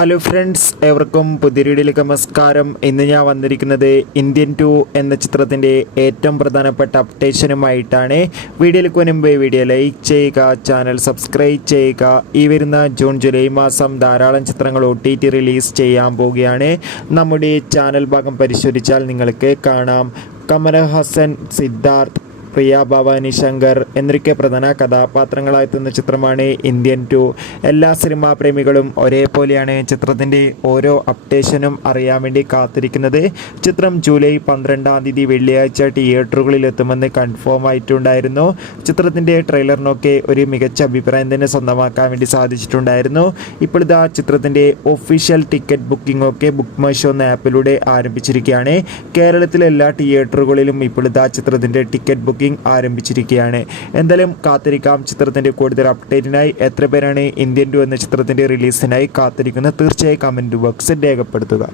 Hello friends, ഏവർക്കും പുതിയ വീഡിയോയിലേക്ക് നമസ്കാരം. ഇന്ന് ഞാൻ വന്നിരിക്കുന്നത് ഇന്ത്യൻ 2 എന്ന ചിത്രത്തിൻ്റെ ഏറ്റവും പ്രധാനപ്പെട്ട അപ്ഡേഷനുമായിട്ടാണ്. വീഡിയോയിലേക്ക് മുൻപ് വീഡിയോ ലൈക്ക് ചെയ്യുക, ചാനൽ സബ്സ്ക്രൈബ് ചെയ്യുക. ഈ വരുന്ന ജൂൺ ജൂലൈ മാസം ധാരാളം ചിത്രങ്ങൾ OTT റിലീസ് ചെയ്യാൻ പോവുകയാണ്. നമ്മുടെ ചാനൽ ഭാഗം പരിശോധിച്ചാൽ നിങ്ങൾക്ക് കാണാം. കമലഹാസൻ, സിദ്ധാർത്ഥ്, പ്രിയ ഭവാനി ശങ്കർ എന്നൊക്കെ പ്രധാന കഥാപാത്രങ്ങളായെത്തുന്ന ചിത്രമാണ് ഇന്ത്യൻ 2. എല്ലാ സിനിമാ പ്രേമികളും ഒരേപോലെയാണ് ചിത്രത്തിൻ്റെ ഓരോ അപ്ഡേഷനും അറിയാൻ വേണ്ടി കാത്തിരിക്കുന്നത്. ചിത്രം ജൂലൈ 12-ാം തീയതി വെള്ളിയാഴ്ച തിയേറ്ററുകളിൽ എത്തുമെന്ന് കൺഫേം ആയിട്ടുണ്ടായിരുന്നു. ചിത്രത്തിൻ്റെ ട്രെയിലറിനൊക്കെ ഒരു മികച്ച അഭിപ്രായം തന്നെ സ്വന്തമാക്കാൻ വേണ്ടി സാധിച്ചിട്ടുണ്ടായിരുന്നു. ഇപ്പോഴിതാ ചിത്രത്തിൻ്റെ ഒഫീഷ്യൽ ടിക്കറ്റ് ബുക്കിംഗ് ഒക്കെ ബുക്ക് മൈ ഷോ എന്ന ആപ്പിലൂടെ ആരംഭിച്ചിരിക്കുകയാണ്. കേരളത്തിലെ എല്ലാ തിയേറ്ററുകളിലും ഇപ്പോഴിതാ ചിത്രത്തിൻ്റെ ടിക്കറ്റ് ബുക്കിംഗ് ആരംഭിച്ചിരിക്കുകയാണ്. എന്തായാലും കാത്തിരിക്കാം ചിത്രത്തിൻ്റെ കൂടുതൽ അപ്ഡേറ്റിനായി. എത്ര പേരാണ് ഇന്ത്യൻ 2 എന്ന ചിത്രത്തിൻ്റെ റിലീസിനായി കാത്തിരിക്കുന്നത്? തീർച്ചയായും കമൻറ്റ് ബോക്സിൽ രേഖപ്പെടുത്തുക.